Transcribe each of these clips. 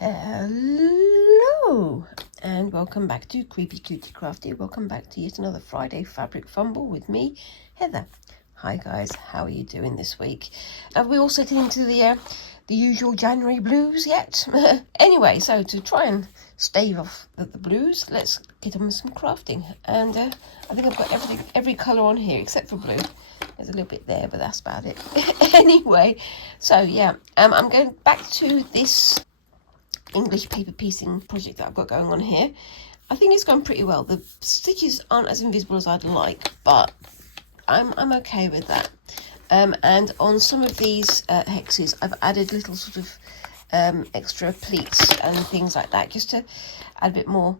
Hello and welcome back to Creepy Cutie Crafty. Welcome back to yet another Friday Fabric Fumble with me, Heather. Hi guys, how are you doing this week? Have we all settled into the usual January blues yet? Anyway, so to try and stave off the blues, let's get on with some crafting. And I think I've got every colour on here except for blue. There's a little bit there, but that's about it. Anyway, so yeah, I'm going back to this English paper piecing project that I've got going on here. I think it's gone pretty well. The stitches aren't as invisible as I'd like, but I'm okay with that. And on some of these hexes, I've added little sort of extra pleats and things like that, just to add a bit more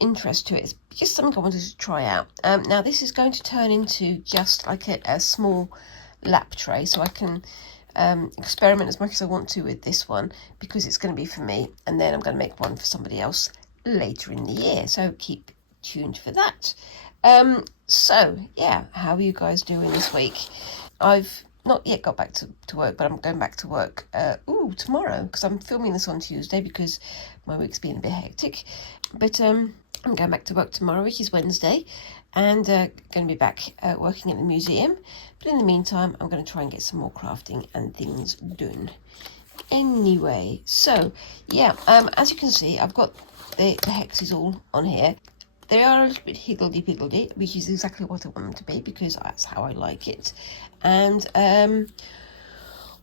interest to it. It's just something I wanted to try out. Now this is going to turn into just like a small lap tray, so I can experiment as much as I want to with this one, because it's going to be for me, and then I'm going to make one for somebody else later in the year, so keep tuned for that. So yeah, how are you guys doing this week? I've not yet got back to work, but I'm going back to work tomorrow, because I'm filming this on Tuesday because my week's been a bit hectic. But I'm going back to work tomorrow, which is Wednesday, and going to be back working at the museum. But in the meantime, I'm going to try and get some more crafting and things done. Anyway, so yeah, as you can see, I've got the hexes all on here. They are a little bit higgledy-piggledy, which is exactly what I want them to be, because that's how I like it. And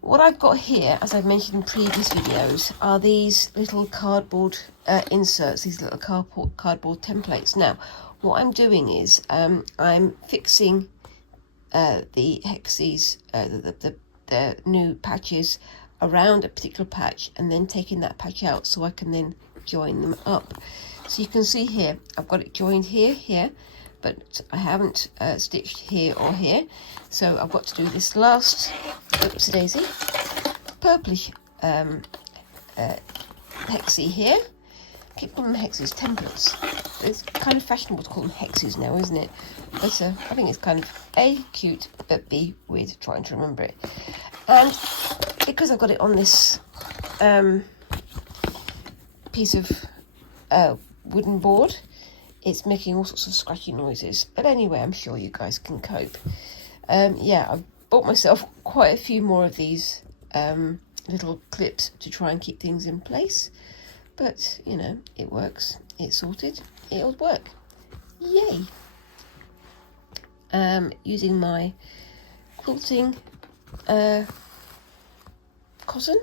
what I've got here, as I've mentioned in previous videos, are these little cardboard inserts, these little cardboard templates. Now, what I'm doing is I'm fixing the hexes, the new patches around a particular patch, and then taking that patch out so I can then join them up. So you can see here, I've got it joined here, but I haven't stitched here or here. So I've got to do this last, oopsie daisy, purplish hexie here. I keep calling them hexes, templates. It's kind of fashionable to call them hexes now, isn't it? But I think it's kind of A, cute, but B, weird trying to remember it. And because I've got it on this piece of wooden board, it's making all sorts of scratchy noises. But anyway, I'm sure you guys can cope. Yeah, I've bought myself quite a few more of these little clips to try and keep things in place. But, you know, it works. It's sorted. It'll work. Yay! Using my quilting cotton,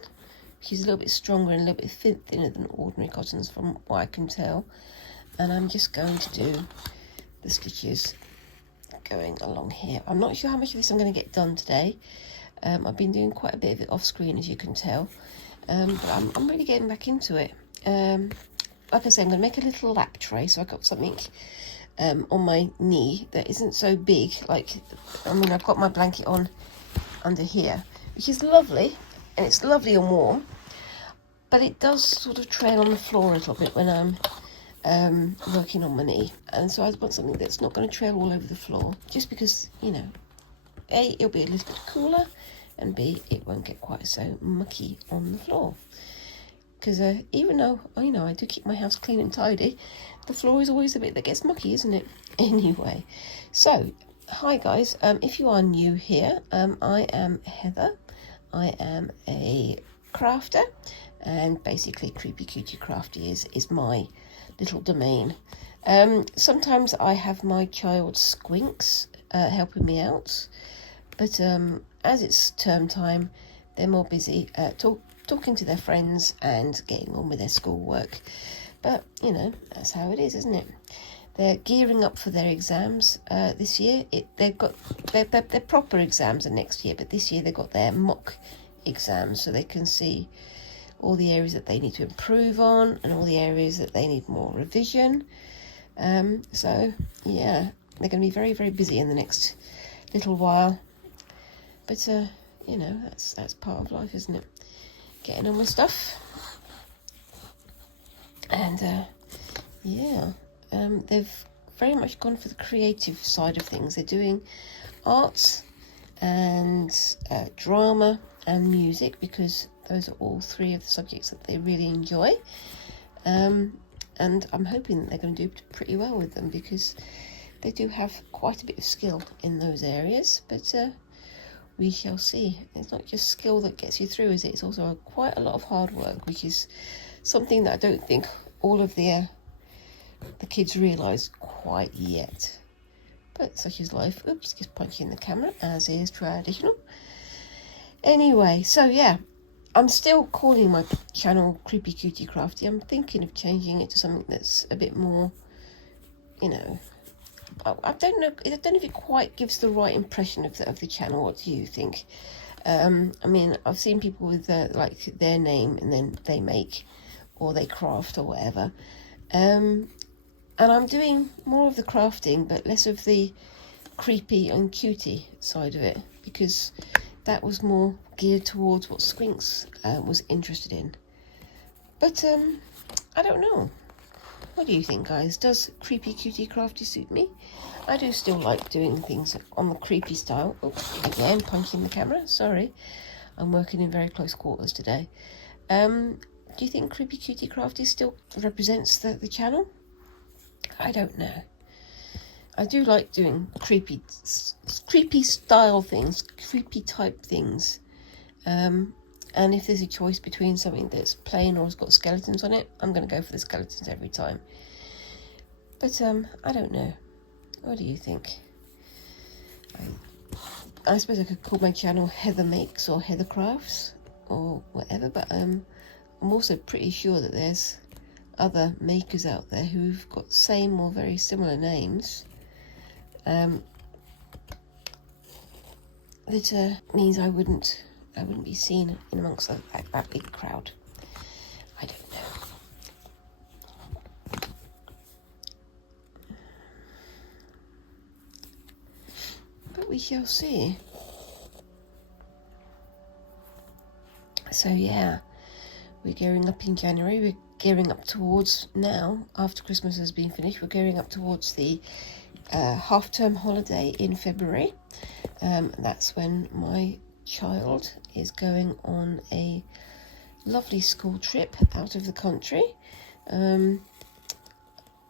which is a little bit stronger and a little bit thinner than ordinary cottons from what I can tell. And I'm just going to do the stitches going along here. I'm not sure how much of this I'm going to get done today. I've been doing quite a bit of it off screen, as you can tell. But I'm really getting back into it. Like I say, I'm going to make a little lap tray, so I've got something on my knee that isn't so big. Like, I mean, I've got my blanket on under here, which is lovely, and it's lovely and warm, but it does sort of trail on the floor a little bit when I'm working on my knee. And so I want something that's not going to trail all over the floor, just because, you know, A, it'll be a little bit cooler, and B, it won't get quite so mucky on the floor. Because even though, you know, I do keep my house clean and tidy, the floor is always the bit that gets mucky, isn't it? Anyway, so, hi guys. If you are new here, I am Heather. I am a crafter, and basically Creepy Cutie Crafty is my little domain. Sometimes I have my child Squinks helping me out, but as it's term time, they're more busy talking to their friends and getting on with their schoolwork. But, you know, that's how it is, isn't it? They're gearing up for their exams this year. They've got their proper exams are next year, but this year they've got their mock exams, so they can see all the areas that they need to improve on and all the areas that they need more revision. So, yeah, they're going to be very, very busy in the next little while. But, you know, that's part of life, isn't it? Getting on with stuff. And, yeah, they've very much gone for the creative side of things. They're doing arts and drama and music, because those are all three of the subjects that they really enjoy. And I'm hoping that they're going to do pretty well with them, because they do have quite a bit of skill in those areas. But we shall see. It's not just skill that gets you through, is it? It's also quite a lot of hard work, which is something that I don't think all of the kids realise quite yet. But such is life. Oops, just punching the camera, as is traditional. Anyway, so yeah, I'm still calling my channel Creepy Cutie Crafty. I'm thinking of changing it to something that's a bit more, you know, I don't know if it quite gives the right impression of the channel. What do you think? I mean, I've seen people with like their name and then they make or they craft or whatever. And I'm doing more of the crafting, but less of the creepy and cutie side of it, because that was more geared towards what Squinks was interested in. But I don't know. What do you think, guys? Does Creepy Cutie Crafty suit me? I do still like doing things on the creepy style. Oops, again, punching the camera. Sorry. I'm working in very close quarters today. Do you think Creepy Cutie Crafty still represents the channel? I don't know. I do like doing creepy style things, creepy type things. And if there's a choice between something that's plain or has got skeletons on it, I'm going to go for the skeletons every time. But I don't know. What do you think? I suppose I could call my channel Heather Makes or Heather Crafts or whatever, but I'm also pretty sure that there's other makers out there who've got same or very similar names. That means I wouldn't be seen in amongst that big crowd. I don't know. But we shall see. So yeah, we're gearing up in January. We're gearing up towards now, after Christmas has been finished, we're gearing up towards the half-term holiday in February. That's when my child is going on a lovely school trip out of the country. I'm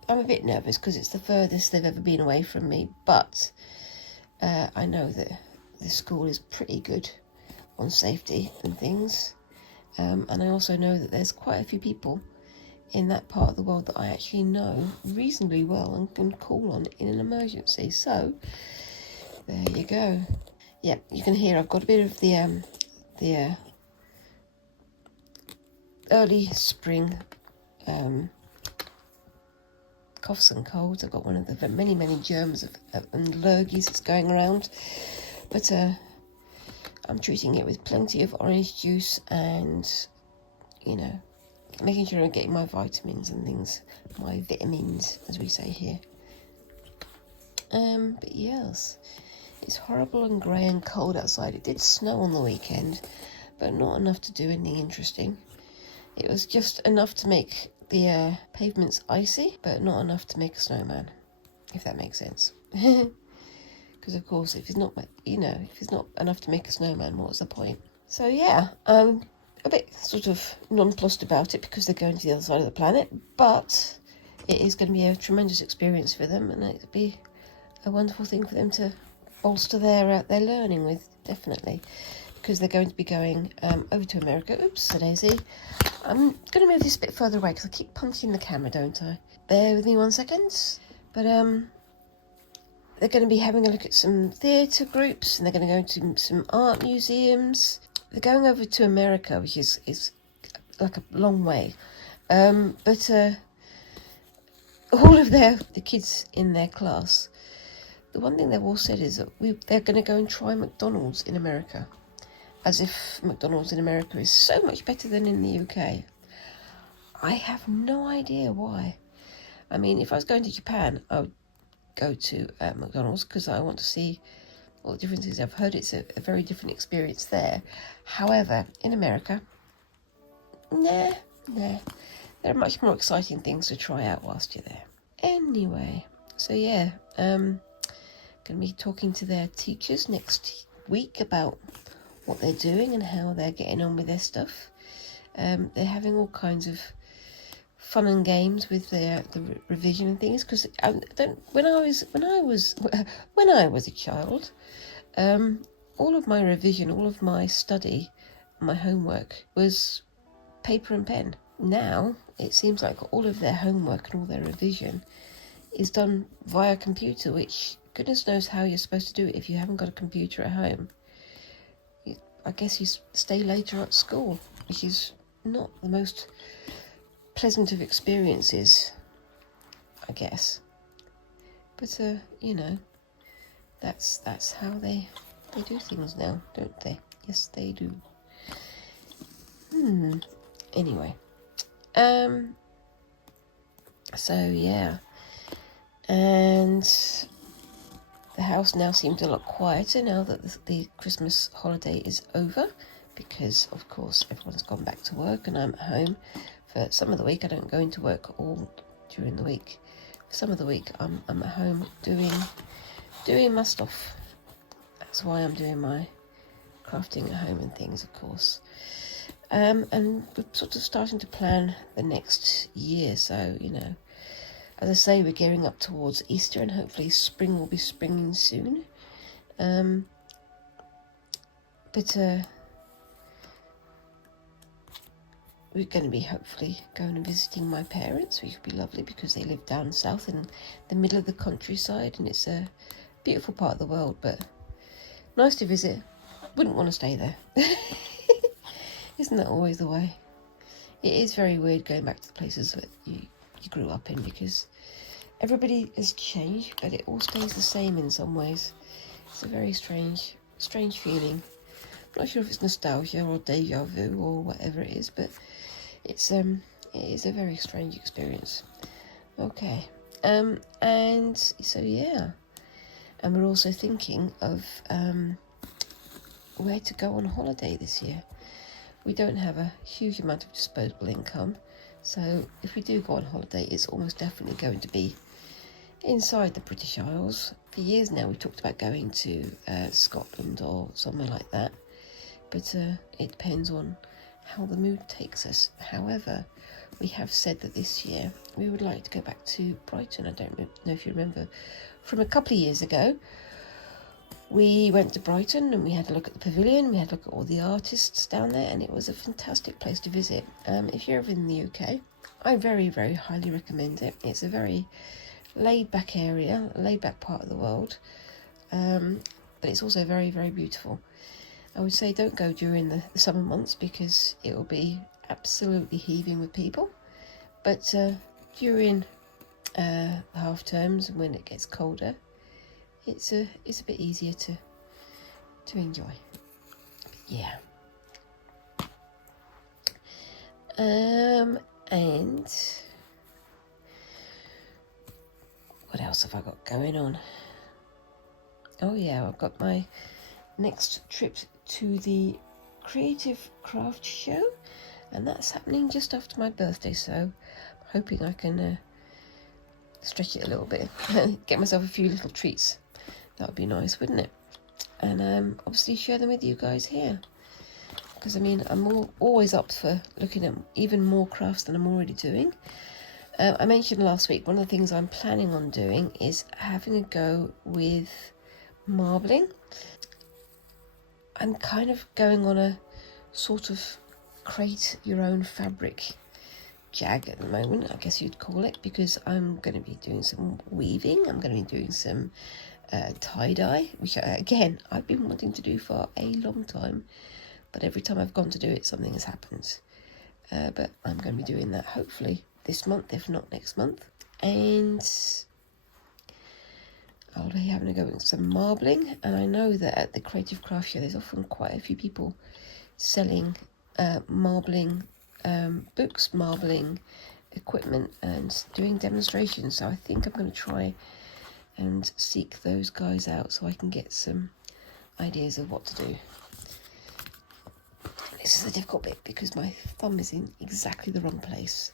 a bit nervous because it's the furthest they've ever been away from me, but I know that the school is pretty good on safety and things, and I also know that there's quite a few people in that part of the world that I actually know reasonably well and can call on in an emergency. So there you go. Yeah, you can hear I've got a bit of the early spring coughs and colds. I've got one of the many germs and lurgies that's going around, but I'm treating it with plenty of orange juice and, you know, making sure I'm getting my vitamins and things, my vitamins, as we say here. But yes, it's horrible and grey and cold outside. It did snow on the weekend, but not enough to do anything interesting. It was just enough to make the pavements icy, but not enough to make a snowman, if that makes sense. Because of course, if it's not, you know, if it's not enough to make a snowman, what's the point? So yeah, a bit sort of nonplussed about it because they're going to the other side of the planet, but it is going to be a tremendous experience for them, and it'll be a wonderful thing for them to bolster their learning with, definitely, because they're going to be going over to America. Oops, daisy. I'm going to move this a bit further away because I keep punching the camera, don't I? Bear with me 1 second. But they're going to be having a look at some theatre groups, and they're going to go to some art museums. They're going over to America, which is like a long way. But all of the kids in their class, the one thing they've all said is that they're going to go and try McDonald's in America, as if McDonald's in America is so much better than in the UK. I have no idea why. I mean, if I was going to Japan, I would go to McDonald's because I want to see what the difference is. I've heard it's a very different experience there. However, in America, nah. There are much more exciting things to try out whilst you're there. Anyway, so yeah, going to be talking to their teachers next week about what they're doing and how they're getting on with their stuff. They're having all kinds of fun and games with the revision and things, because when I was a child, all of my revision, all of my study, my homework was paper and pen. Now it seems like all of their homework and all their revision is done via computer, which goodness knows how you're supposed to do it if you haven't got a computer at home. I guess you stay later at school, which is not the most pleasant of experiences, I guess. But you know, that's how they do things now, don't they? Yes, they do. Anyway, so yeah, and the house now seems a lot quieter now that the Christmas holiday is over, because of course everyone's gone back to work and I'm at home for some of the week. I don't go into work all during the week. For some of the week I'm at home doing my stuff. That's why I'm doing my crafting at home and things, of course. And we're sort of starting to plan the next year, so you know, as I say, we're gearing up towards Easter and hopefully spring will be springing soon. But we're going to be hopefully going and visiting my parents, which would be lovely because they live down south in the middle of the countryside, and it's a beautiful part of the world, but nice to visit. Wouldn't want to stay there. Isn't that always the way? It is very weird going back to the places that you grew up in, because everybody has changed, but it all stays the same in some ways. It's a very strange feeling. I'm not sure if it's nostalgia or deja vu or whatever it is, but it is a very strange experience. Okay, and so yeah, and we're also thinking of where to go on holiday this year. We don't have a huge amount of disposable income, so if we do go on holiday, it's almost definitely going to be inside the British Isles. For years now we've talked about going to Scotland or somewhere like that, but it depends on how the mood takes us. However, we have said that this year we would like to go back to Brighton. I don't know if you remember from a couple of years ago. We went to Brighton and we had a look at the pavilion, we had a look at all the artists down there, and it was a fantastic place to visit. If you're ever in the UK, I very, very highly recommend it. It's a very laid-back area, a laid-back part of the world, but it's also very, very beautiful. I would say don't go during the summer months because it will be absolutely heaving with people, but during half terms and when it gets colder, it's a bit easier to enjoy. Yeah. And what else have I got going on? Oh yeah, I've got my next trip to the Creative Craft Show, and that's happening just after my birthday, so I'm hoping I can stretch it a little bit, get myself a few little treats. That would be nice, wouldn't it? And obviously share them with you guys here, because I mean I'm always up for looking at even more crafts than I'm already doing. I mentioned last week one of the things I'm planning on doing is having a go with marbling. I'm kind of going on a sort of create your own fabric jag at the moment, I guess you'd call it, because I'm going to be doing some weaving. I'm going to be doing some tie-dye, which again I've been wanting to do for a long time, but every time I've gone to do it something has happened. But I'm going to be doing that hopefully this month, if not next month, and I'll be having a go at some marbling. And I know that at the Creative Craft Show there's often quite a few people selling marbling books, marbling equipment, and doing demonstrations, so I think I'm going to try and seek those guys out so I can get some ideas of what to do. This is the difficult bit because my thumb is in exactly the wrong place,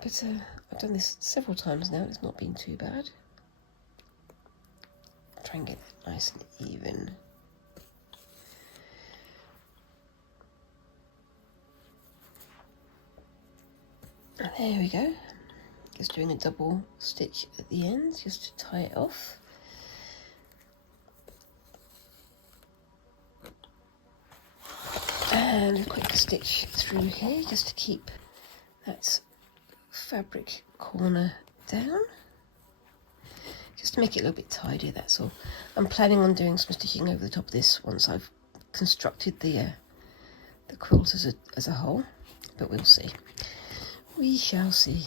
but I've done this several times now and it's not been too bad. Try and get it nice and even. And there we go. Just doing a double stitch at the end just to tie it off. And a quick stitch through here just to keep that fabric corner down. Just to make it a little bit tidier, that's all. I'm planning on doing some stitching over the top of this once I've constructed the quilt as a whole, but we'll see. We shall see.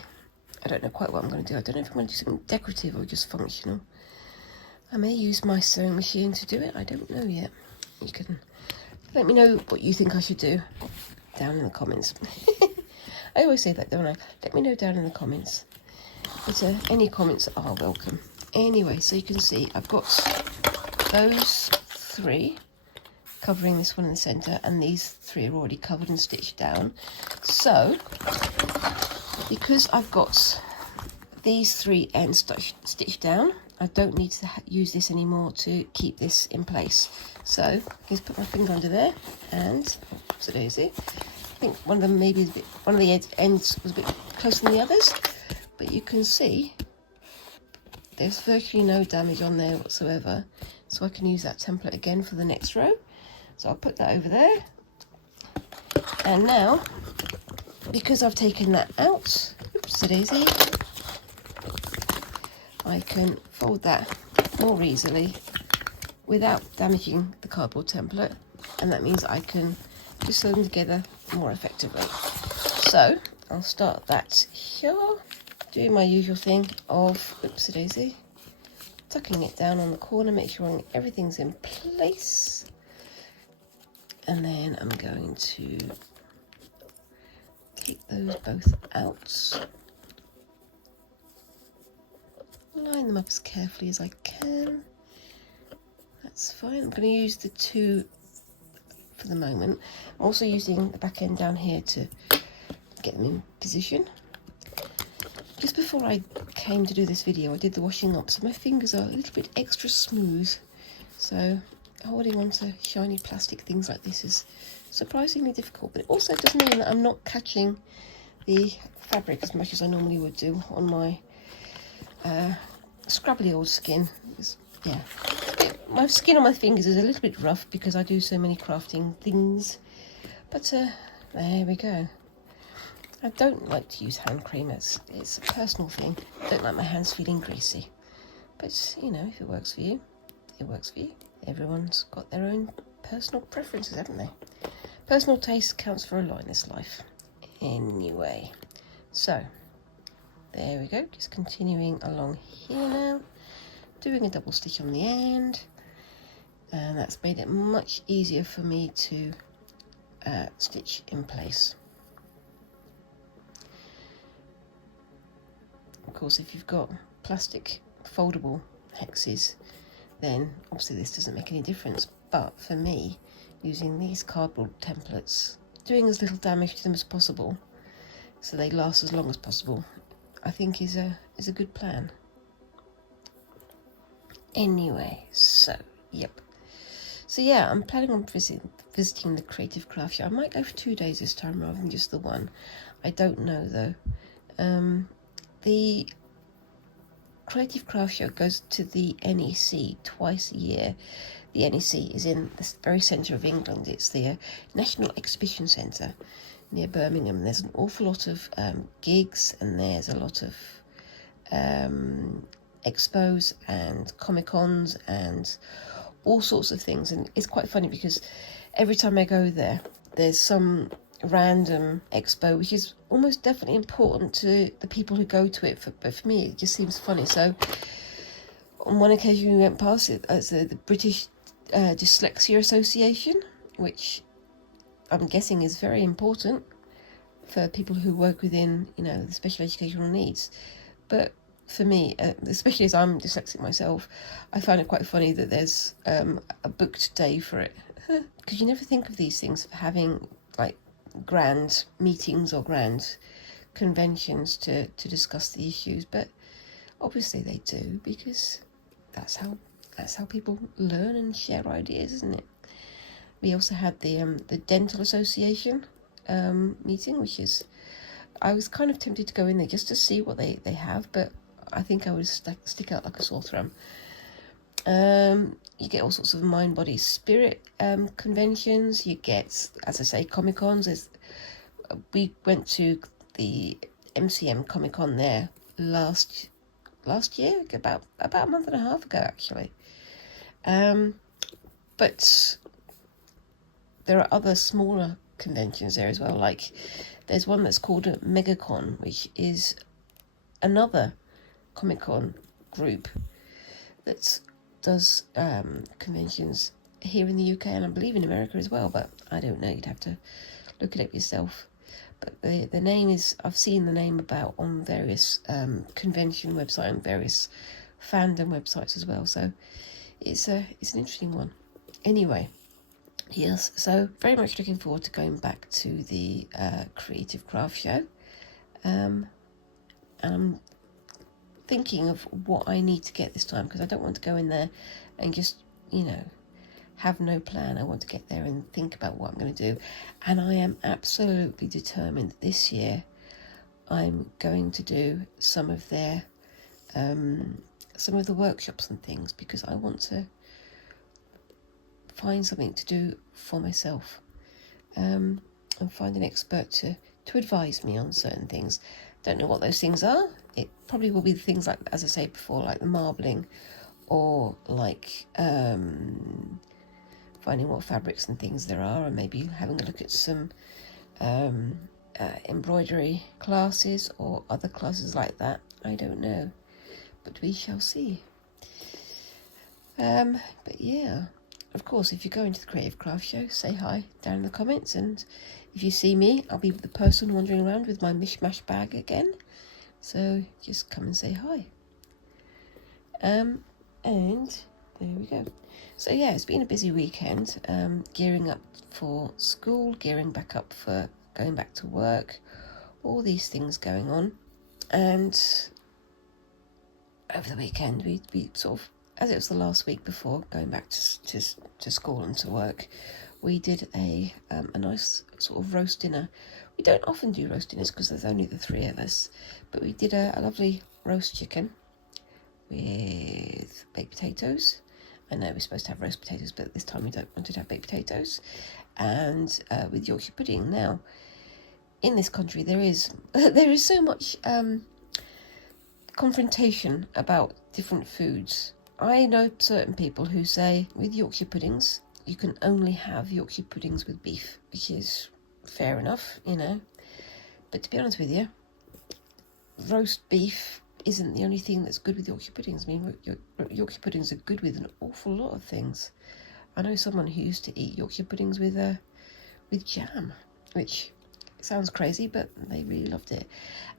I don't know quite what I'm going to do. I don't know if I'm going to do something decorative or just functional. I may use my sewing machine to do it. I don't know yet. You can let me know what you think I should do down in the comments. I always say that, don't I? Let me know down in the comments. But any comments are welcome. Anyway, so you can see I've got those 3 covering this one in the centre, and these 3 are already covered and stitched down. So, because I've got these 3 ends stitched down, I don't need to use this anymore to keep this in place. So, just put my finger under there, and so there's it. I think one of them maybe one of the ends was a bit closer than the others, but you can see there's virtually no damage on there whatsoever. So I can use that template again for the next row. So I'll put that over there. And now, because I've taken that out, oopsie-daisy, I can fold that more easily without damaging the cardboard template, and that means I can just sew them together more effectively. So I'll start that here, doing my usual thing of, oopsie-daisy, tucking it down on the corner, make sure everything's in place. And then I'm going to take those both out, line them up as carefully as I can. That's fine. I'm going to use the 2 for the moment. I'm also using the back end down here to get them in position. Just before I came to do this video, I did the washing up, so my fingers are a little bit extra smooth. So holding on to shiny plastic things like this is surprisingly difficult, but it also does mean that I'm not catching the fabric as much as I normally would do on my scrabbly old skin. Yeah, my skin on my fingers is a little bit rough because I do so many crafting things, but there we go. I don't like to use hand cream, it's a personal thing. I don't like my hands feeling greasy, but you know, if it works for you, it works for you. Everyone's got their own personal preferences, haven't they? Personal taste counts for a lot in this life. Anyway, so there we go, just continuing along here now, doing a double stitch on the end, and that's made it much easier for me to stitch in place. Of course, if you've got plastic foldable hexes, then obviously this doesn't make any difference, but for me, using these cardboard templates, doing as little damage to them as possible so they last as long as possible, I think is a good plan. Anyway, so yep, so yeah, I'm planning on visiting the Creative Craft Show. I might go for 2 days this time rather than just the one. I don't know though. The Creative Craft Show goes to the NEC twice a year. The NEC is in the very centre of England. It's the National Exhibition Centre near Birmingham. There's an awful lot of gigs, and there's a lot of expos and Comic-Cons and all sorts of things. And it's quite funny because every time I go there, there's some random expo which is almost definitely important to the people who go to it, but for me it just seems funny. So on one occasion we went past it as the British Dyslexia Association, which I'm guessing is very important for people who work within, you know, the special educational needs. But for me, especially as I'm dyslexic myself, I find it quite funny that there's a booked day for it, because you never think of these things having like grand meetings or grand conventions to discuss the issues, but obviously they do, because that's how people learn and share ideas, isn't it? We also had the Dental Association meeting, which is I was kind of tempted to go in there just to see what they have, but I think I would stick out like a sore thumb. You get all sorts of mind, body, spirit conventions. You get, as I say, Comic-Cons. We went to the MCM Comic-Con there last year, about a month and a half ago, actually. But there are other smaller conventions there as well. Like there's one that's called a MegaCon, which is another Comic-Con group that does conventions here in the UK and I believe in America as well, but I don't know, you'd have to look it up yourself. But the name is, I've seen the name about on various convention websites and various fandom websites as well, so it's an interesting one. Anyway, yes, so very much looking forward to going back to the Creative Craft Show, and I'm thinking of what I need to get this time, because I don't want to go in there and just, have no plan. I want to get there and think about what I'm going to do, and I am absolutely determined this year I'm going to do some of the workshops and things, because I want to find something to do for myself, and find an expert to advise me on certain things. Don't know what those things are. It probably will be things like, as I said before, like the marbling, or like finding what fabrics and things there are, and maybe having a look at some embroidery classes or other classes like that. I don't know, but we shall see. But yeah, of course, if you go into the Creative Craft Show, say hi down in the comments, and if you see me, I'll be the person wandering around with my mishmash bag again, so just come and say hi. And there we go. So yeah, it's been a busy weekend, gearing up for school, gearing back up for going back to work, all these things going on. And over the weekend, we sort of, as it was the last week before going back to school and to work, we did a nice sort of roast dinner. We don't often do roast dinners because there's only the three of us, but we did a lovely roast chicken with baked potatoes. I know we're supposed to have roast potatoes, but this time we don't want to have baked potatoes, and with Yorkshire pudding. Now, in this country, there is so much confrontation about different foods. I know certain people who say with Yorkshire puddings, you can only have Yorkshire puddings with beef, which is fair enough, But to be honest with you, roast beef isn't the only thing that's good with Yorkshire puddings. I mean, Yorkshire puddings are good with an awful lot of things. I know someone who used to eat Yorkshire puddings with jam, which sounds crazy, but they really loved it.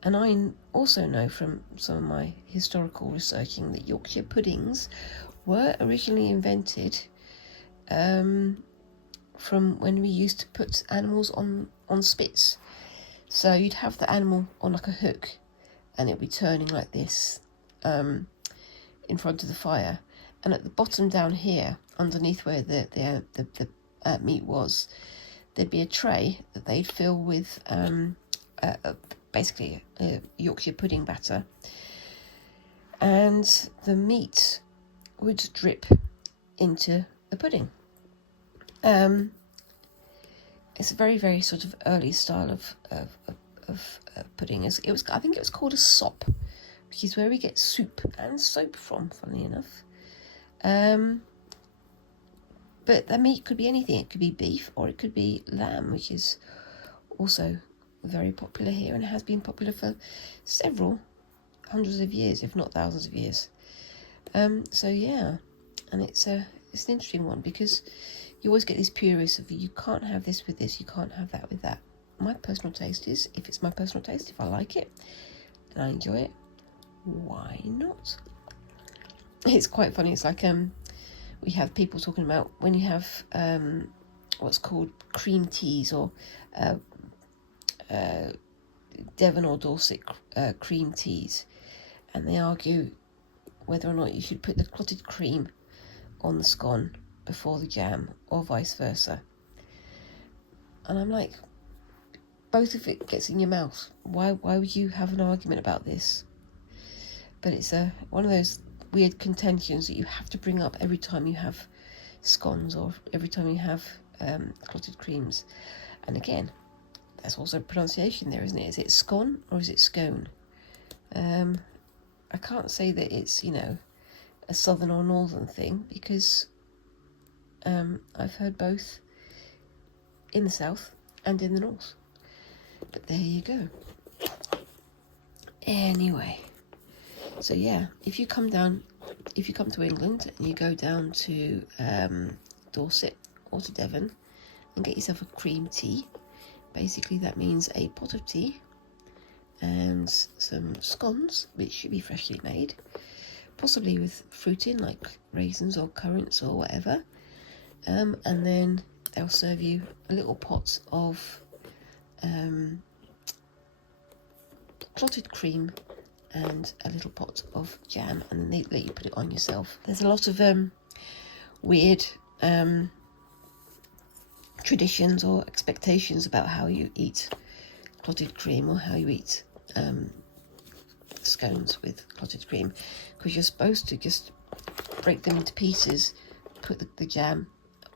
And I also know from some of my historical researching that Yorkshire puddings were originally invented from when we used to put animals on spits. So you'd have the animal on like a hook, and it'd be turning like this in front of the fire, and at the bottom down here, underneath where the meat was, there'd be a tray that they'd fill with basically Yorkshire pudding batter, and the meat would drip into the pudding. It's a very, very sort of early style of pudding. I think it was called a sop, which is where we get soup and soap from, funnily enough. But the meat could be anything. It could be beef or it could be lamb, which is also very popular here and has been popular for several hundreds of years, if not thousands of years. So yeah, and it's an interesting one, because you always get these purists of, you can't have this with this, you can't have that with that. My personal taste is, if it's my personal taste, if I like it and I enjoy it, why not? It's quite funny. It's like we have people talking about when you have what's called cream teas, or Devon or Dorset cream teas, and they argue whether or not you should put the clotted cream on the scone before the jam, or vice versa. And I'm like, both of it gets in your mouth. Why would you have an argument about this? But it's one of those weird contentions that you have to bring up every time you have scones or every time you have clotted creams. And again, that's also pronunciation there, isn't it? Is it scone or is it scone? I can't say that it's, a southern or northern thing, because I've heard both in the south and in the north. But there you go. Anyway, so yeah, if you come to England and you go down to Dorset or to Devon and get yourself a cream tea, basically that means a pot of tea and some scones, which should be freshly made, possibly with fruit in, like raisins or currants or whatever, and then they'll serve you a little pot of clotted cream and a little pot of jam, and then they let you put it on yourself. There's a lot of weird traditions or expectations about how you eat clotted cream or how you eat scones with clotted cream, because you're supposed to just break them into pieces, put the jam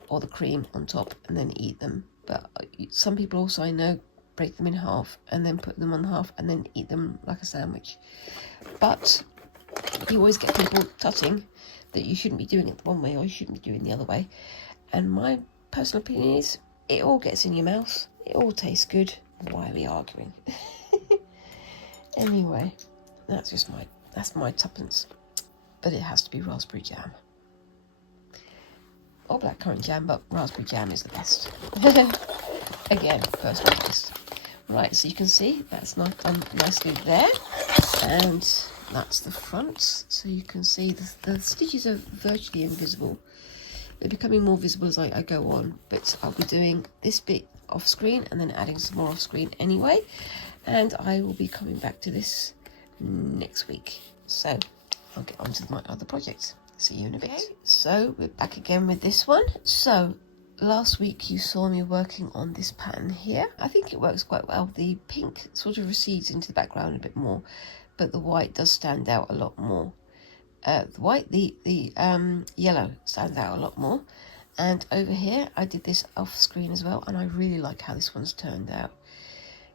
or the cream on top and then eat them. But some people also, I know, break them in half and then put them on half and then eat them like a sandwich. But you always get people tutting that you shouldn't be doing it one way or you shouldn't be doing it the other way. And my personal opinion is, it all gets in your mouth, it all tastes good. Why are we arguing? Anyway, that's my tuppence. But it has to be raspberry jam. Or blackcurrant jam, but raspberry jam is the best. Again, personal taste. Right, so you can see that's not done nicely there. And that's the front. So you can see the stitches are virtually invisible. They're becoming more visible as I go on. But I'll be doing this bit off screen and then adding some more off screen anyway. And I will be coming back to this next week. So I'll get on to my other projects. See you in a bit. Okay. So we're back again with this one. So last week you saw me working on this pattern here. I think it works quite well. The pink sort of recedes into the background a bit more, but the white does stand out a lot more. The yellow stands out a lot more. And over here I did this off screen as well, and I really like how this one's turned out.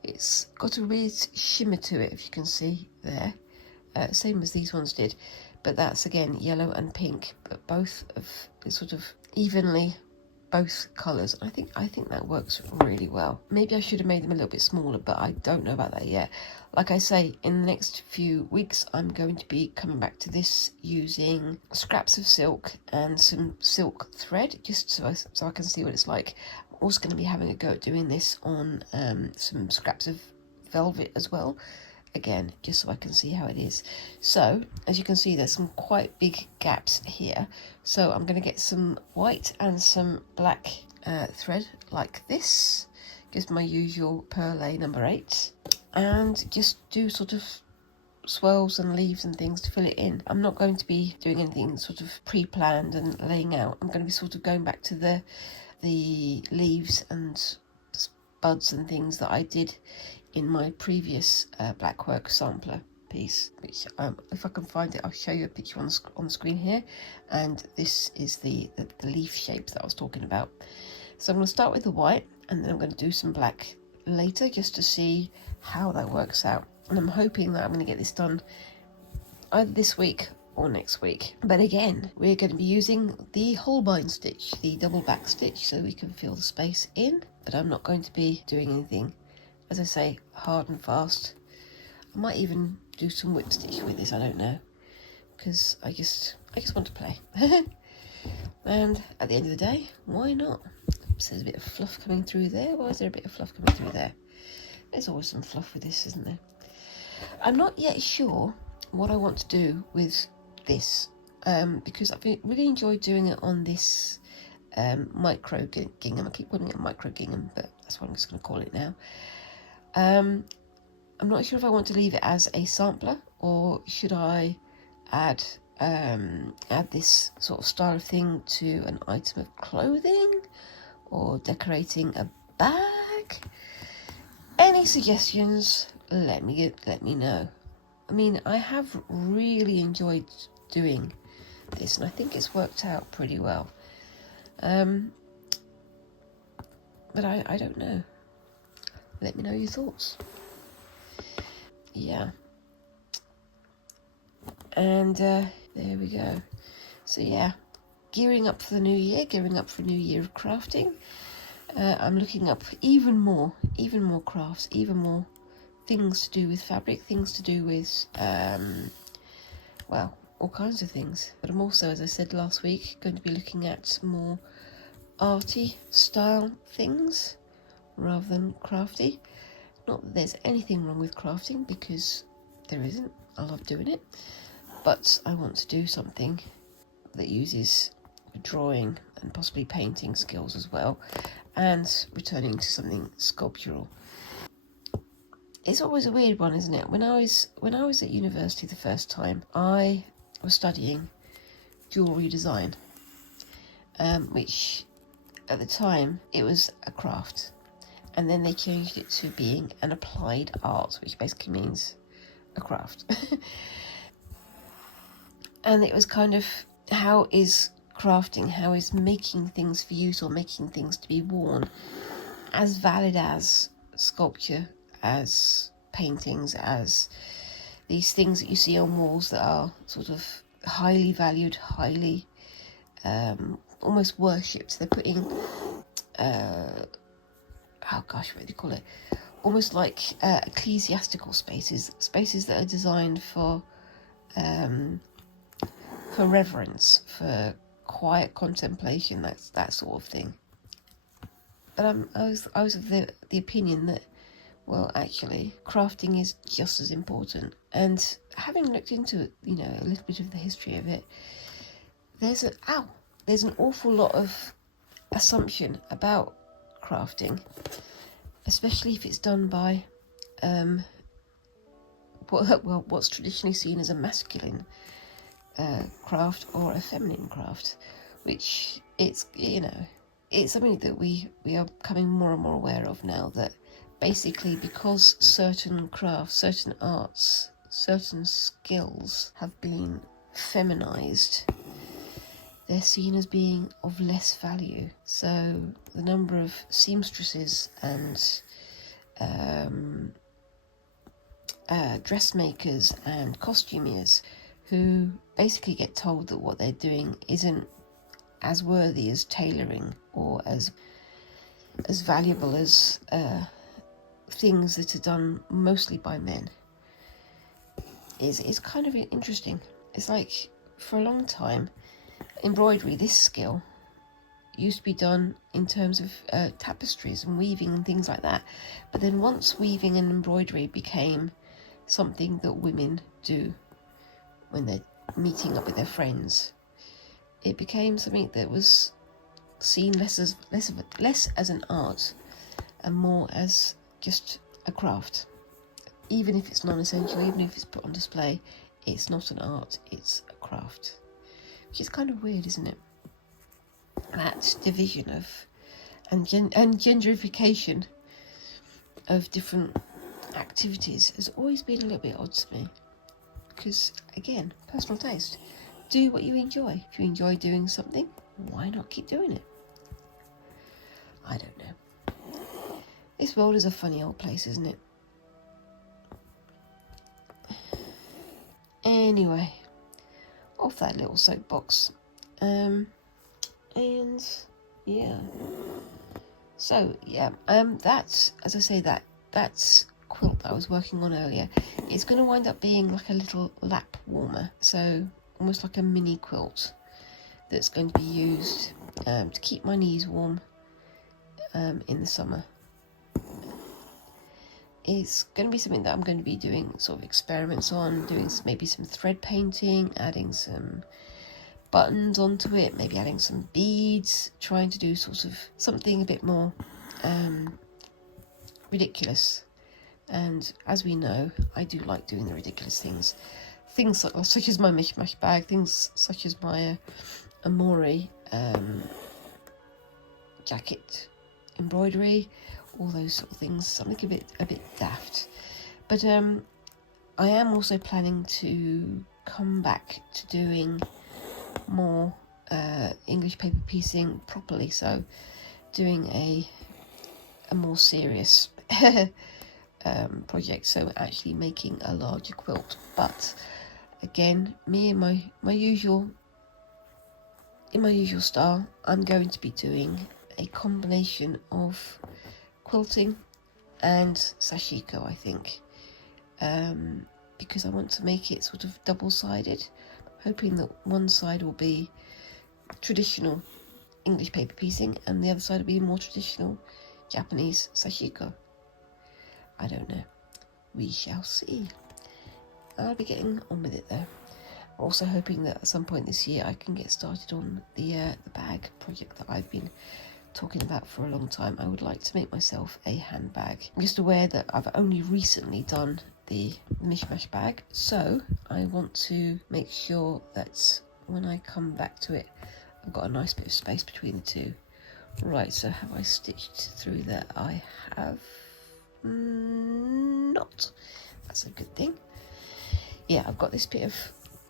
It's got a weird shimmer to it, if you can see there, same as these ones did, but that's again yellow and pink, but both of sort of evenly both colours. I think that works really well. Maybe I should have made them a little bit smaller, but I don't know about that yet. Like I say, in the next few weeks I'm going to be coming back to this using scraps of silk and some silk thread, just so I can see what it's like. I'm also going to be having a go at doing this on some scraps of velvet as well, again just so I can see how it is. So as you can see, there's some quite big gaps here, so I'm going to get some white and some black thread like this, just my usual perlé number 8, and just do sort of swirls and leaves and things to fill it in. I'm not going to be doing anything sort of pre-planned and laying out. I'm going to be sort of going back to the leaves and buds and things that I did in my previous blackwork sampler piece, which if I can find it, I'll show you a picture on the screen here. And this is the leaf shapes that I was talking about. So I'm going to start with the white, and then I'm going to do some black later just to see how that works out. And I'm hoping that I'm going to get this done either this week or next week. But again, we're going to be using the Holbein stitch, the double back stitch, so we can fill the space in. But I'm not going to be doing anything, as I say, hard and fast. I might even do some whip stitch with this, I don't know, because I just want to play. And at the end of the day, why not? So there's a bit of fluff coming through there. Why is there a bit of fluff coming through there? There's always some fluff with this, isn't there? I'm not yet sure what I want to do with this, because I've really enjoyed doing it on this Micro-gingham. I keep calling it Micro-gingham, but that's what I'm just going to call it now. I'm not sure if I want to leave it as a sampler, or should I add this sort of style of thing to an item of clothing or decorating a bag. Any suggestions, let me know. I mean, I have really enjoyed doing this, and I think it's worked out pretty well. But I don't know. Let me know your thoughts. Yeah. And there we go. So yeah, gearing up for the new year, gearing up for a new year of crafting. I'm looking up even more crafts, even more things to do with fabric, things to do with, well, all kinds of things. But I'm also, as I said last week, going to be looking at more arty style things rather than crafty. Not that there's anything wrong with crafting, because there isn't. I love doing it. But I want to do something that uses drawing and possibly painting skills as well, and returning to something sculptural. It's always a weird one, isn't it? When I was at university the first time, I was studying jewellery design, which at the time it was a craft, and then they changed it to being an applied art, which basically means a craft. And it was kind of, how is crafting, how is making things for use or making things to be worn as valid as sculpture, as paintings, as these things that you see on walls that are sort of highly valued, highly almost worshipped. They're putting oh gosh, what do you call it, almost like ecclesiastical spaces that are designed for reverence, for quiet contemplation, that sort of thing. But I was of the opinion that, well, actually, crafting is just as important. And having looked into it, you know, a little bit of the history of it, there's an awful lot of assumption about crafting, especially if it's done by what's traditionally seen as a masculine craft or a feminine craft, which it's something that we are becoming more and more aware of now, that basically because certain crafts, certain arts, certain skills have been feminized, they're seen as being of less value. So the number of seamstresses and dressmakers and costumiers who basically get told that what they're doing isn't as worthy as tailoring or as valuable as things that are done mostly by men is kind of interesting. It's like, for a long time, embroidery, this skill, used to be done in terms of tapestries and weaving and things like that. But then once weaving and embroidery became something that women do when they're meeting up with their friends, it became something that was seen less as an art and more as just a craft. Even if it's non-essential, even if it's put on display, it's not an art, it's a craft. Which is kind of weird, isn't it? That division of and genderification of different activities has always been a little bit odd to me. Because, again, personal taste. Do what you enjoy. If you enjoy doing something, why not keep doing it? I don't know. This world is a funny old place, isn't it? Anyway, off that little soapbox. And yeah. So yeah, that's, as I say, that's quilt that I was working on earlier. It's going to wind up being like a little lap warmer, so almost like a mini quilt that's going to be used to keep my knees warm in the summer. It's going to be something that I'm going to be doing sort of experiments on, doing maybe some thread painting, adding some buttons onto it, maybe adding some beads, trying to do sort of something a bit more ridiculous. And as we know, I do like doing the ridiculous things such as my mishmash bag, things such as my Amore jacket embroidery, all those sort of things, something a bit daft. But I am also planning to come back to doing more English paper piecing properly, so doing a more serious project, so actually making a larger quilt. But again, me in my usual style, I'm going to be doing a combination of quilting and sashiko, I think, because I want to make it sort of double-sided, hoping that one side will be traditional English paper piecing and the other side will be more traditional Japanese sashiko. I don't know. We shall see. I'll be getting on with it though. I'm also hoping that at some point this year I can get started on the bag project that I've been talking about for a long time. I would like to make myself a handbag. I'm just aware that I've only recently done the mishmash bag, so I want to make sure that when I come back to it, I've got a nice bit of space between the two. Right, so have I stitched through there? I have not. That's a good thing. Yeah, I've got this bit of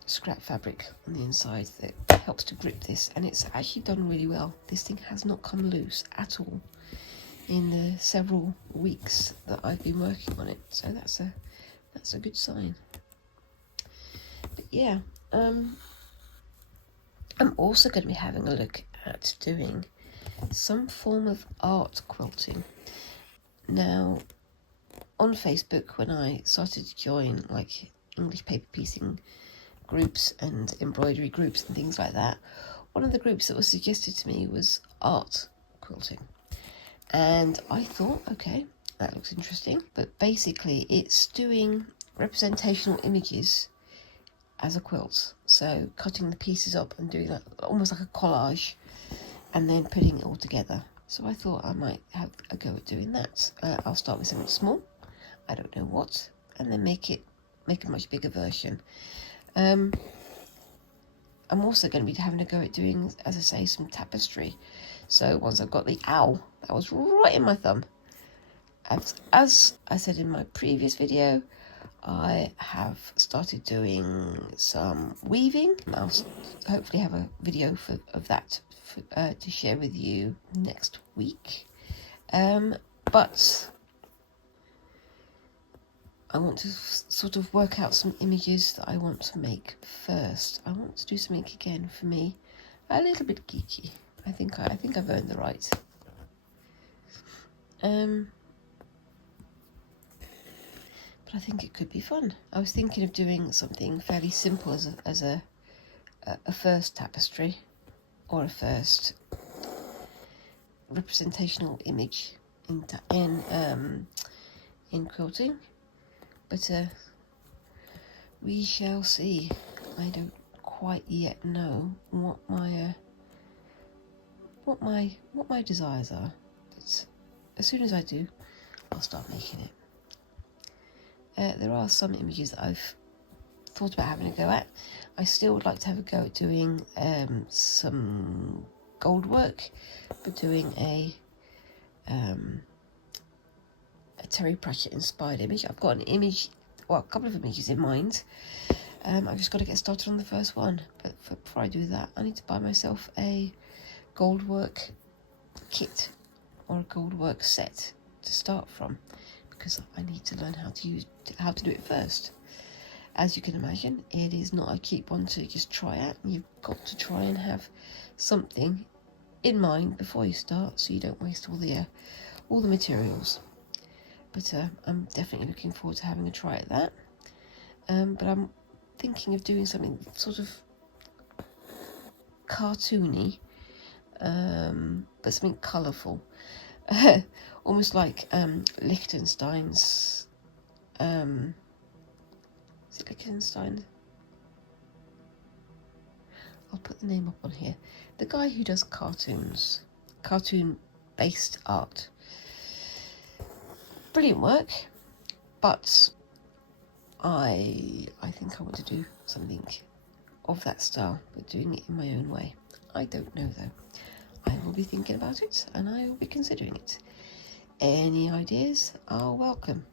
scrap fabric on the inside that helps to grip this, and it's actually done really well. This thing has not come loose at all in the several weeks that I've been working on it, so that's a good sign. But yeah, I'm also going to be having a look at doing some form of art quilting. Now, on Facebook, when I started to join like English paper piecing groups and embroidery groups and things like that, one of the groups that was suggested to me was art quilting, and I thought, okay, that looks interesting. But basically it's doing representational images as a quilt, so cutting the pieces up and doing that almost like a collage and then putting it all together. So I thought I might have a go at doing that. I'll start with something small, I don't know what, and then make a much bigger version. I'm also going to be having a go at doing, as I say, some tapestry. So once I've got the owl, that was right in my thumb. As I said in my previous video, I have started doing some weaving. I'll hopefully have a video of that to share with you next week. But I want to sort of work out some images that I want to make first. I want to do something again for me a little bit geeky. I think I've earned the right. But I think it could be fun. I was thinking of doing something fairly simple as a first tapestry, or a first representational image in quilting. But we shall see. I don't quite yet know what my desires are. But as soon as I do, I'll start making it. There are some images that I've thought about having a go at. I still would like to have a go at doing some gold work, but doing a Terry Pratchett inspired image. I've got an image, well, a couple of images in mind. I've just got to get started on the first one. But before I do that, I need to buy myself a gold work kit or a gold work set to start from, because I need to learn how to do it first. As you can imagine, it is not a cheap one to just try out. You've got to try and have something in mind before you start, so you don't waste all the materials. But I'm definitely looking forward to having a try at that. But I'm thinking of doing something sort of cartoony, but something colourful. Almost like Liechtenstein's. Is it Liechtenstein? I'll put the name up on here. The guy who does cartoon-based art. Brilliant work, but I think I want to do something of that style, but doing it in my own way. I don't know though. I will be thinking about it, and I will be considering it. any ideas are welcome.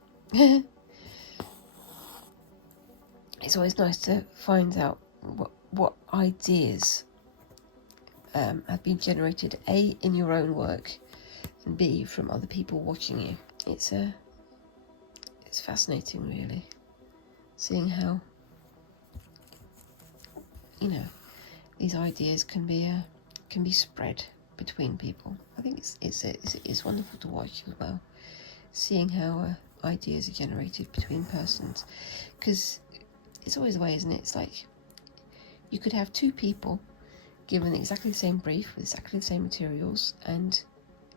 It's always nice to find out what ideas have been generated, A, in your own work, and B, from other people watching you. It's fascinating, really, seeing how, you know, these ideas can be spread between people. I think it's wonderful to watch as well, seeing how ideas are generated between persons, because it's always the way, isn't it? It's like you could have two people given exactly the same brief with exactly the same materials and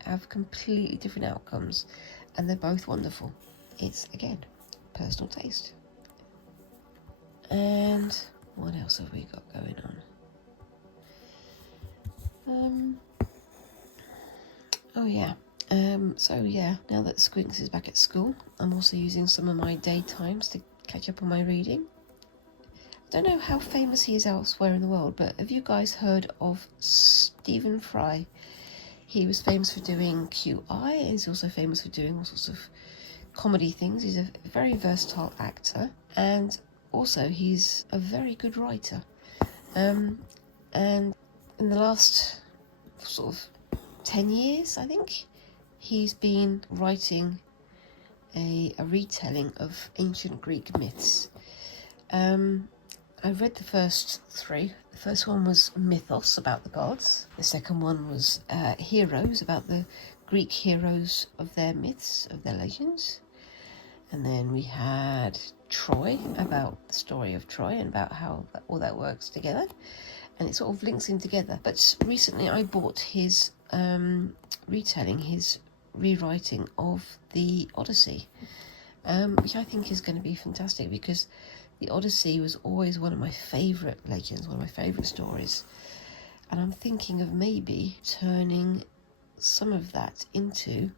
have completely different outcomes, and they're both wonderful. It's, again, personal taste. And what else have we got going on? Now that Squinks is back at school, I'm also using some of my daytimes to catch up on my reading. I don't know how famous he is elsewhere in the world, but have you guys heard of Stephen Fry? He was famous for doing QI, and he's also famous for doing all sorts of comedy things. He's a very versatile actor, and also he's a very good writer. And in the last sort of 10 years, I think, he's been writing a retelling of ancient Greek myths. I read the first three. The first one was Mythos, about the gods. The second one was Heroes, about the Greek heroes of their myths, of their legends. And then we had Troy, about the story of Troy and about how all that works together. And it sort of links in together. But recently I bought his retelling, his rewriting of the Odyssey, which I think is going to be fantastic, because the Odyssey was always one of my favourite legends, one of my favourite stories. And I'm thinking of maybe turning some of that into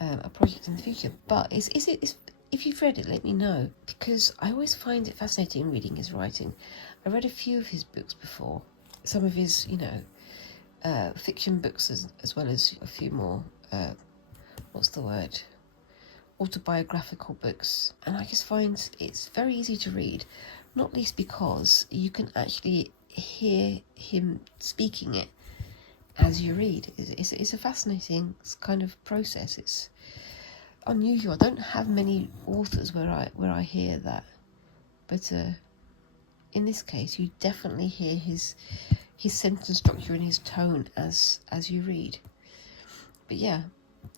a project in the future. But if you've read it, let me know, because I always find it fascinating reading his writing. I read a few of his books before, some of his, fiction books, as well as a few more, autobiographical books, and I just find it's very easy to read, not least because you can actually hear him speaking it as you read. It's a fascinating kind of process. It's unusual. I don't have many authors where I hear that, but in this case you definitely hear his sentence structure and his tone as you read. But yeah,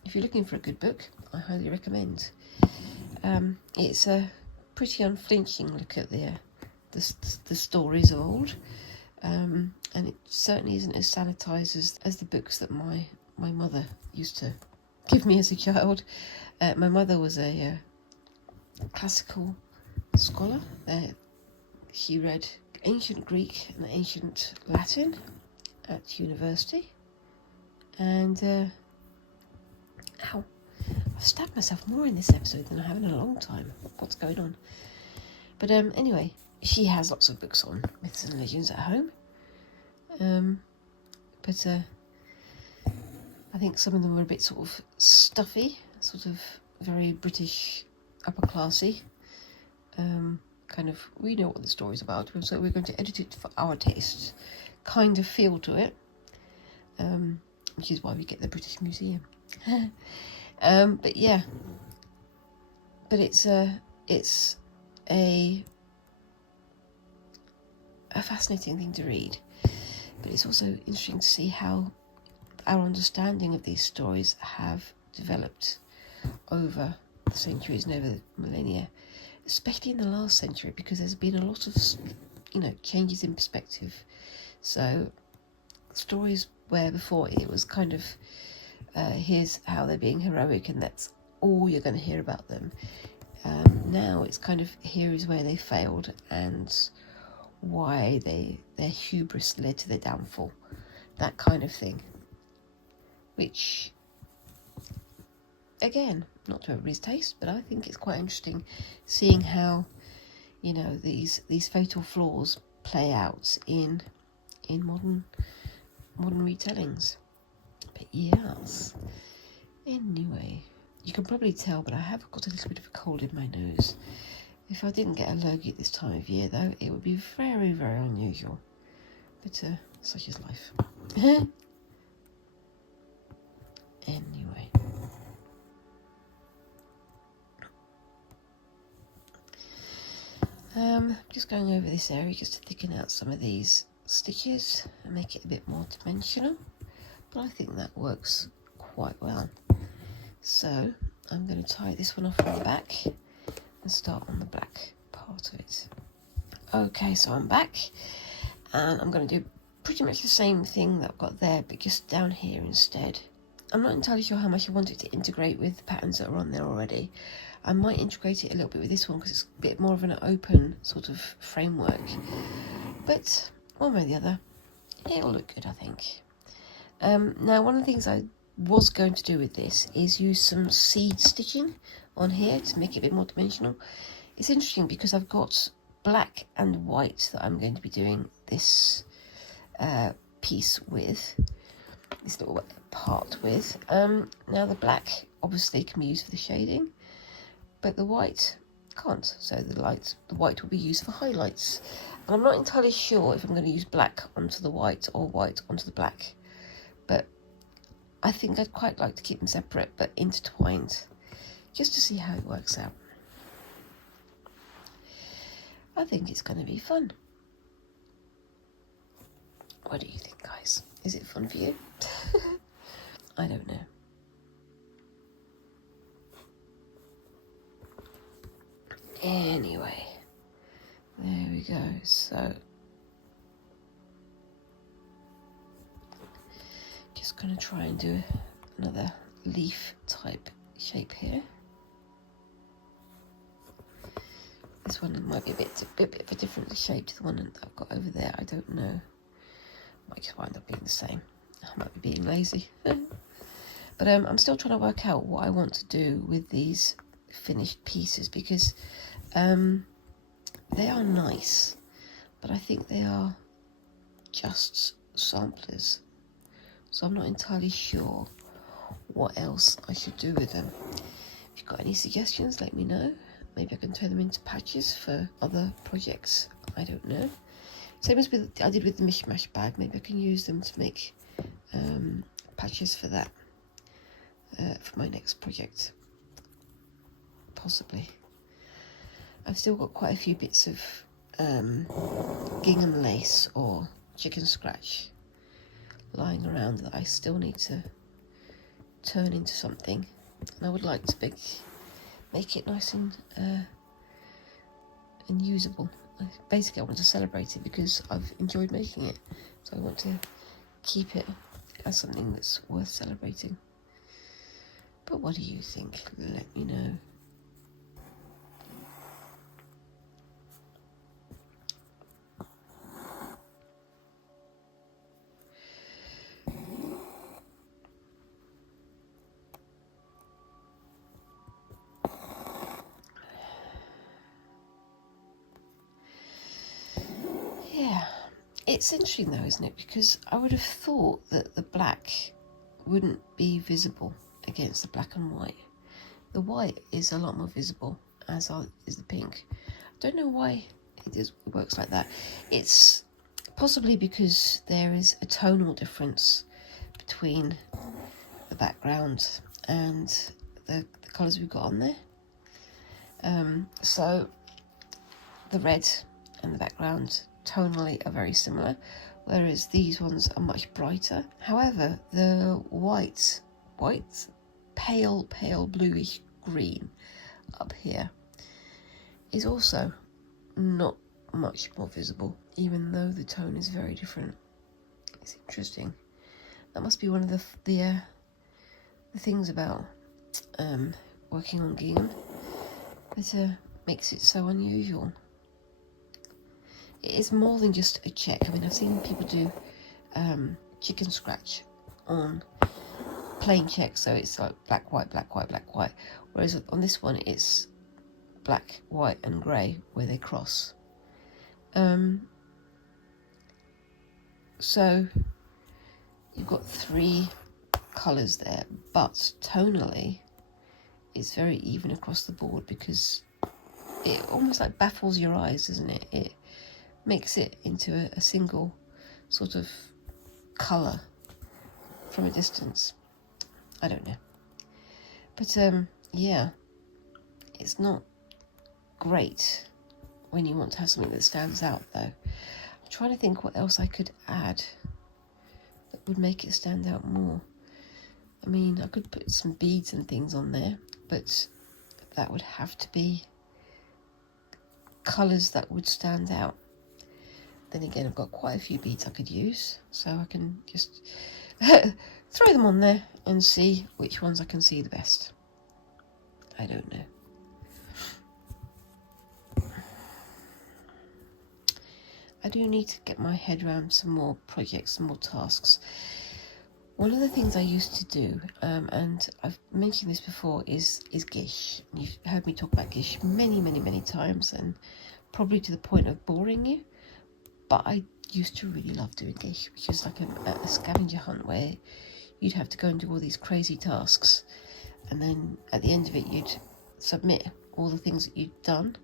if you're looking for a good book, I highly recommend. It's a pretty unflinching look at the stories of old, and it certainly isn't as sanitised as the books that my mother used to give me as a child. My mother was a classical scholar. She read ancient Greek and ancient Latin at university, and I've stabbed myself more in this episode than I have in a long time. What's going on? But anyway, she has lots of books on myths and legends at home. But I think some of them were a bit sort of stuffy, sort of very British, upper classy. Kind of, we know what the story's about, so we're going to edit it for our tastes. Kind of feel to it, which is why we get the British Museum. But yeah, but it's a fascinating thing to read. But it's also interesting to see how our understanding of these stories have developed over the centuries and over the millennia, especially in the last century, because there's been a lot of changes in perspective. So stories where before it was kind of here's how they're being heroic and that's all you're going to hear about them, now it's kind of here is where they failed and why their hubris led to their downfall, that kind of thing, which again, not to everybody's taste, but I think it's quite interesting seeing how these fatal flaws play out in modern retellings. But yes, Anyway, you can probably tell, but I have got a little bit of a cold in my nose. If I didn't get a lurgy at this time of year, though, it would be very, very unusual. But such is life. Anyway. Just going over this area just to thicken out some of these stitches and make it a bit more dimensional. But I think that works quite well. So I'm going to tie this one off from the back and start on the black part of it. Okay, so I'm back and I'm going to do pretty much the same thing that I've got there, but just down here instead. I'm not entirely sure how much I want it to integrate with the patterns that are on there already. I might integrate it a little bit with this one because it's a bit more of an open sort of framework. But one way or the other, it'll look good, I think. Now, one of the things I was going to do with this is use some seed stitching on here to make it a bit more dimensional. It's interesting because I've got black and white that I'm going to be doing this piece with, this little part with. Now the black obviously can be used for the shading, but the white can't, so the white will be used for highlights. And I'm not entirely sure if I'm going to use black onto the white or white onto the black, but I think I'd quite like to keep them separate but intertwined, just to see how it works out. I think it's going to be fun. What do you think, guys? Is it fun for you? I don't know. Anyway, there we go. So, just going to try and do another leaf type shape here. This one might be a bit of a different shape to the one that I've got over there. I don't know. Might just wind up being the same. I might be being lazy. But I'm still trying to work out what I want to do with these finished pieces, because they are nice, but I think they are just samplers. So I'm not entirely sure what else I should do with them. If you've got any suggestions, let me know. Maybe I can turn them into patches for other projects. I don't know. Same as I did with the mishmash bag. Maybe I can use them to make patches for that, for my next project. Possibly. I've still got quite a few bits of gingham lace or chicken scratch lying around that I still need to turn into something, and I would like to make it nice and usable. Basically, I want to celebrate it because I've enjoyed making it, so I want to keep it as something that's worth celebrating. But what do you think? Let me know. It's interesting though, isn't it? Because I would have thought that the black wouldn't be visible against the black and white. The white is a lot more visible, as is the pink. I don't know why it works like that. It's possibly because there is a tonal difference between the background and the colours we've got on there. So the red and the background tonally are very similar, whereas these ones are much brighter. However, the white pale bluish green up here is also not much more visible, even though the tone is very different. It's interesting. That must be one of the things about working on gingham that makes it so unusual. It is more than just a check. I mean, I've seen people do chicken scratch on plain checks, so it's like black, white, black, white, black, white. Whereas on this one, it's black, white, and grey where they cross. So you've got three colours there, but tonally it's very even across the board, because it almost like baffles your eyes, doesn't it? It makes it into a single sort of colour from a distance. I don't know. But yeah, it's not great when you want to have something that stands out, though. I'm trying to think what else I could add that would make it stand out more. I mean, I could put some beads and things on there, but that would have to be colours that would stand out. Then again, I've got quite a few beads I could use, so I can just throw them on there and see which ones I can see the best. I don't know. I do need to get my head around some more projects, some more tasks. One of the things I used to do, and I've mentioned this before, is gish. You've heard me talk about gish many times, and probably to the point of boring you. But I used to really love doing gish, which is like a scavenger hunt where you'd have to go and do all these crazy tasks, and then at the end of it you'd submit all the things that you'd done,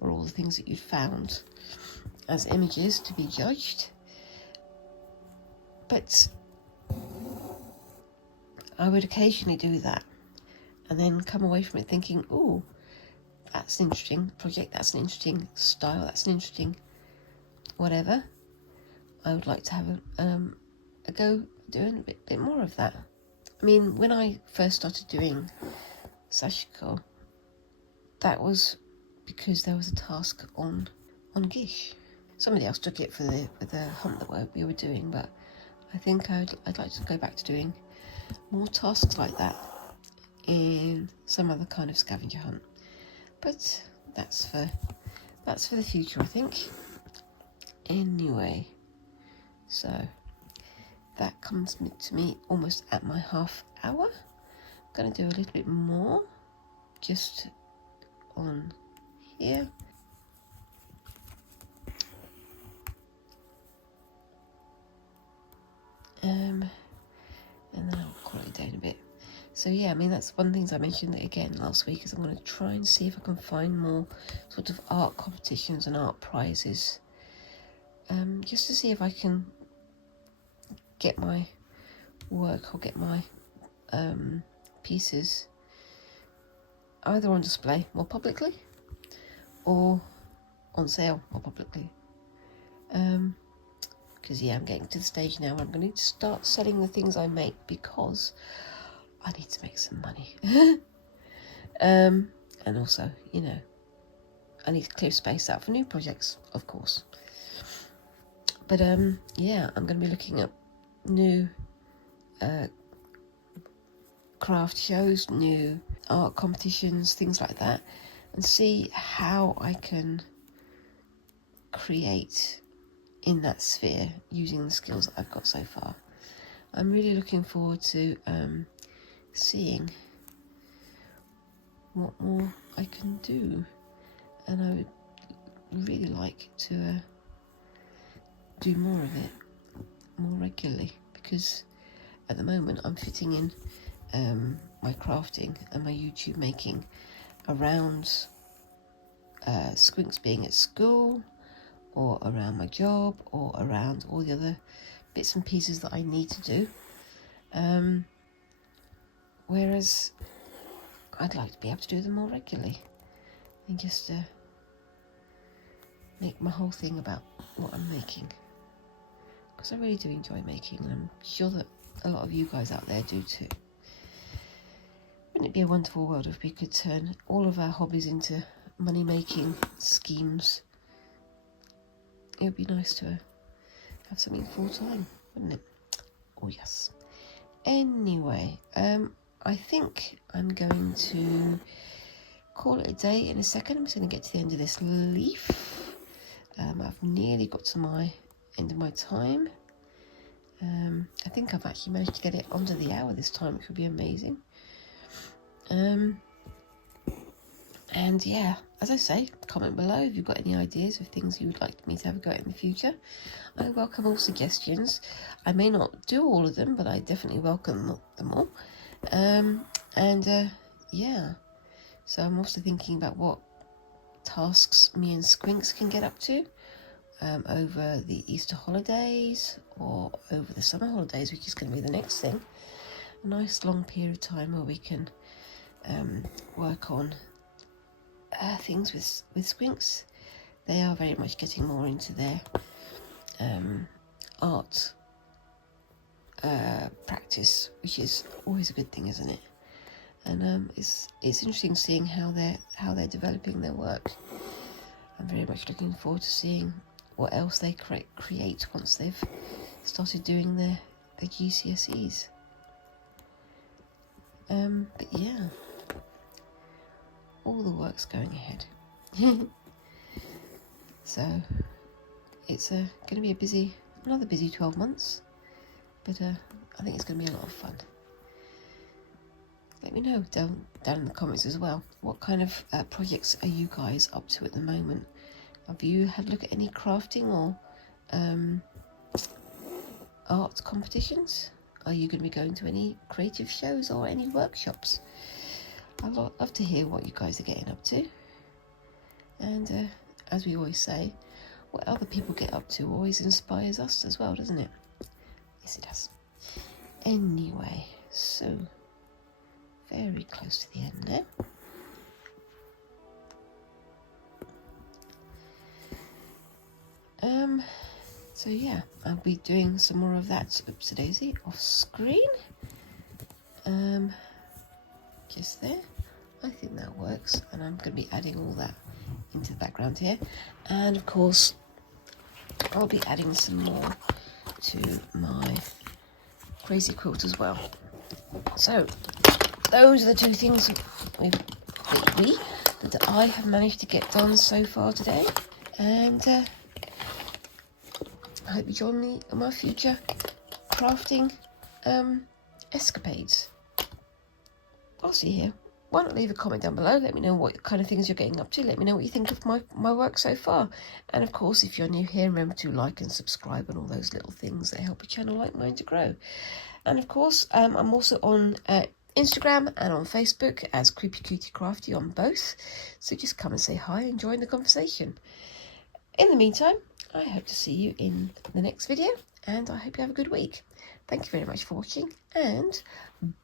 or all the things that you'd found, as images to be judged. But I would occasionally do that and then come away from it thinking, oh, that's an interesting project, that's an interesting style, that's an interesting whatever. I would like to have a go doing a bit more of that. I mean, when I first started doing sashiko, that was because there was a task on gish. Somebody else took it for the hunt that we were doing, but I think I'd like to go back to doing more tasks like that in some other kind of scavenger hunt. But that's for the future, I think. Anyway, so that comes to me almost at my half hour. I'm going to do a little bit more just on here. And then I'll call it down a bit. So yeah, I mean, that's one of the things I mentioned again last week, is I'm going to try and see if I can find more sort of art competitions and art prizes, just to see if I can get my work or get my pieces either on display more publicly or on sale more publicly. Because yeah, I'm getting to the stage now where I'm going to need to start selling the things I make, because I need to make some money. And also, you know, I need to clear space out for new projects, of course. But yeah, I'm going to be looking at new craft shows, new art competitions, things like that, and see how I can create in that sphere using the skills that I've got so far. I'm really looking forward to seeing what more I can do, and I would really like to do more of it more regularly, because at the moment I'm fitting in my crafting and my YouTube making around Squinks being at school, or around my job, or around all the other bits and pieces that I need to do. Whereas I'd like to be able to do them more regularly, and just make my whole thing about what I'm making, because I really do enjoy making, and I'm sure that a lot of you guys out there do too. Wouldn't it be a wonderful world if we could turn all of our hobbies into money-making schemes? It would be nice to have something full-time, wouldn't it? Oh yes. Anyway, I think I'm going to call it a day in a second. I'm just going to get to the end of this leaf. I've nearly got to my end of my time. I think I've actually managed to get it under the hour this time, which would be amazing. And And yeah, as I say, comment below if you've got any ideas of things you would like me to have a go at in the future. I welcome all suggestions. I may not do all of them, but I definitely welcome them all. Yeah, so I'm also thinking about what tasks me and Squinks can get up to over the Easter holidays or over the summer holidays, which is going to be the next thing. A nice long period of time where we can work on things with Squinks. They are very much getting more into their art practice, which is always a good thing, isn't it? And it's interesting seeing how they're developing their work. I'm very much looking forward to seeing what else they create once they've started doing their GCSEs. But yeah, all the work's going ahead. So it's going to be another busy 12 months, but I think it's going to be a lot of fun. Let me know down in the comments as well, what kind of projects are you guys up to at the moment? Have you had a look at any crafting or art competitions? Are you going to be going to any creative shows or any workshops? I'd love to hear what you guys are getting up to. And as we always say, what other people get up to always inspires us as well, doesn't it? Yes, it does. Anyway, so very close to the end now. So yeah, I'll be doing some more of that oopsie daisy off screen. Just there. I think that works, and I'm going to be adding all that into the background here. And of course, I'll be adding some more to my crazy quilt as well. So those are the two things that I have managed to get done so far today, and I hope you join me on my future crafting escapades. I'll see you here. Why not leave a comment down below? Let me know what kind of things you're getting up to. Let me know what you think of my work so far. And of course, if you're new here, remember to like and subscribe and all those little things that help a channel like mine to grow. And of course, I'm also on Instagram and on Facebook as Creepy Cutie Crafty on both. So just come and say hi and join the conversation. In the meantime, I hope to see you in the next video, and I hope you have a good week. Thank you very much for watching, and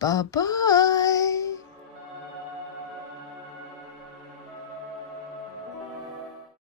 bye-bye.